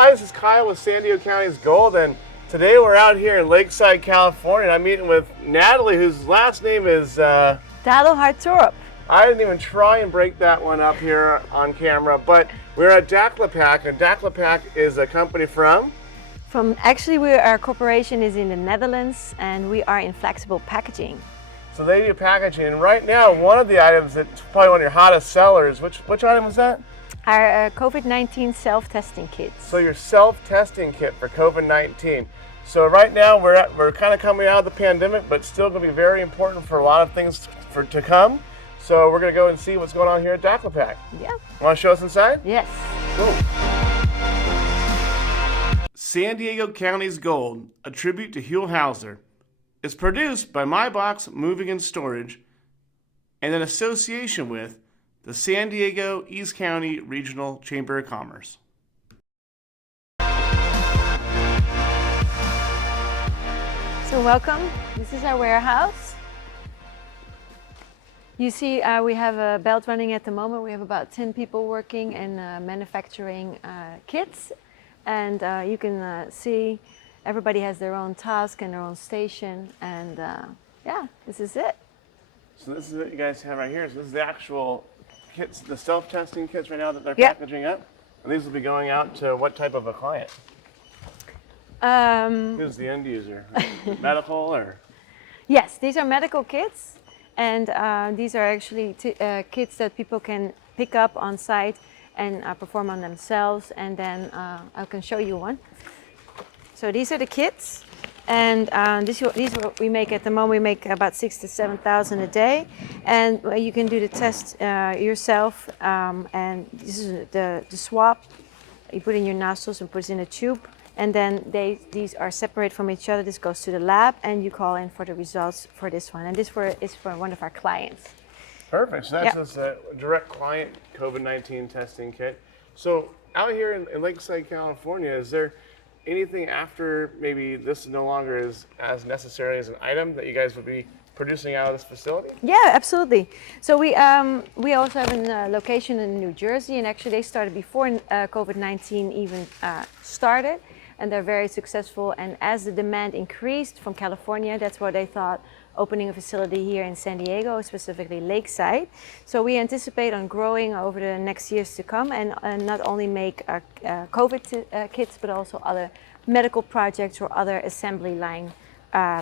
Hi, this is Kyle with San Diego County's Gold, and today we're out here in Lakeside, California, and I'm meeting with Nathalie, whose last name is... Adelhart Toorop. I didn't even try and break that one up here on camera, but we're at DaklaPack, and DaklaPack is a company from? Our corporation is in the Netherlands, and we are in flexible packaging. So they do packaging, and right now, one of the items that's probably one of your hottest sellers, which item is that? Our COVID-19 self-testing kits. So your self-testing kit for COVID-19. So right now we're kind of coming out of the pandemic, but still going to be very important for a lot of things to come. So we're going to go and see what's going on here at DaklaPack. Yeah. Want to show us inside? Yes. Cool. San Diego County's Gold, a tribute to Huell Howser, is produced by My Box Moving and Storage and in association with the San Diego East County Regional Chamber of Commerce. So welcome. This is our warehouse. You see we have a belt running at the moment. We have about 10 people working and manufacturing kits. And you can see everybody has their own task and their own station. And yeah, this is it. So this is what you guys have right here. So this is the actual kits, the self-testing kits right now that they're packaging up. And these will be going out to what type of a client? Who's the end user? Medical or? Yes, these are medical kits. And these are actually kits that people can pick up on site and perform on themselves. And then I can show you one. So these are the kits. And these are what we make at the moment. We make about 6,000 to 7,000 a day, and you can do the test yourself. And this is the swab. You put in your nostrils and put it in a tube, and then these are separate from each other. This goes to the lab, and you call in for the results for this one. And this is for one of our clients. Perfect. So that's just a direct client COVID-19 testing kit. So out here in Lakeside, California, is there anything after maybe this no longer is as necessary as an item that you guys would be producing out of this facility? Yeah, absolutely. So we also have a location in New Jersey, and actually they started before COVID-19 even started, and they're very successful. And as the demand increased from California, that's why they thought opening a facility here in San Diego, specifically Lakeside. So we anticipate on growing over the next years to come, and not only make COVID kits, but also other medical projects or other assembly line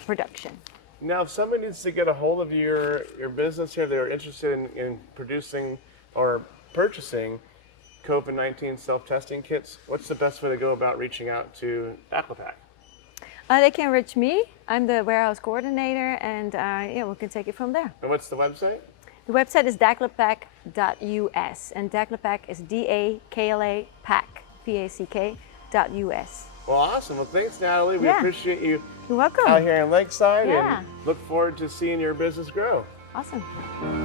production. Now, if somebody needs to get a hold of your business here, they're interested in producing or purchasing COVID-19 self-testing kits, what's the best way to go about reaching out to DaklaPack? They can reach me. I'm the warehouse coordinator, and yeah, we can take it from there. And what's the website? The website is DaklaPack.us, and DaklaPack is DaklaPack, PACK.us. Well, awesome. Well, thanks, Nathalie. We appreciate you. You're welcome. Out here in Lakeside, and look forward to seeing your business grow. Awesome.